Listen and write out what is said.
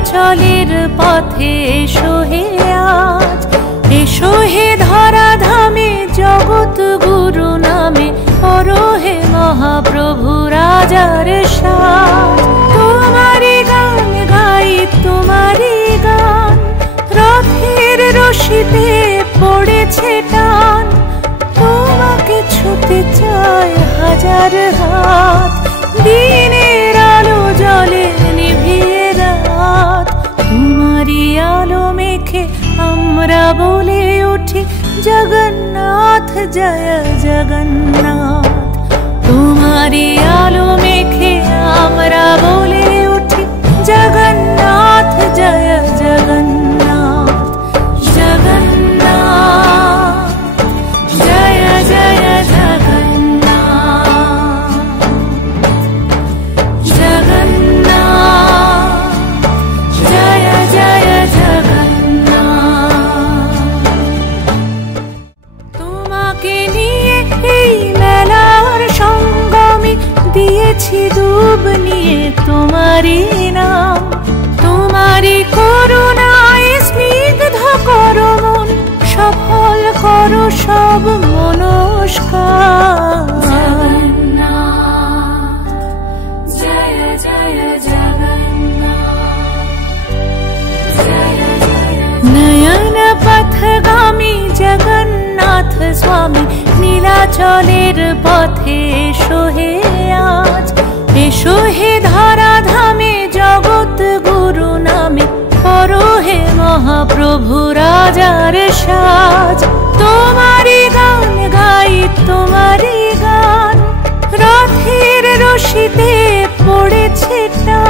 নীলাচলের পথে এসো হে আজ, এসো হে ধরা ধামে জগৎ গুরু নামে করো হে মহাপ্রভু রাজার সাজ। তোমারি গান গাই তোমারি গান, রথের রশিতে পড়েছে টান, তোমাকে ছুতে চায় হাজার হাত, দিনের আলো জলে নিভিয়ে রাত। তোমারি আলো মেখে আমরা বলে উঠি জগন্নাথ জয় জগন্নাথ। তোমারি আলো মেখে আমরা বলে উঠি জগন্নাথ জয় জগন্নাথ। জগন্নাথ জয় জয় জগন্নাথ, জগন্নাথ জয় জয় জগন্নাথ। তোমাকে নিয়ে এই মেলার সঙ্গমে দিয়েছি ডুব নিয়ে তোমারি নাম, তোমারি করুণায় স্নিগ্ধ করো মন, সফল করো সব মনস্কার। জয় জয় জগন্নাথ, নয়ন পথগামী জগন্নাথ স্বামী, নীলাচলের পথে এসো হে আজ, এসো হে ধরা ধামে জগৎ গুরু নামে করো হে মহাপ্রভু রাজার সাজ। তোমারি গান গাই তোমারি গান, রথের রশিতে পড়েছে টান,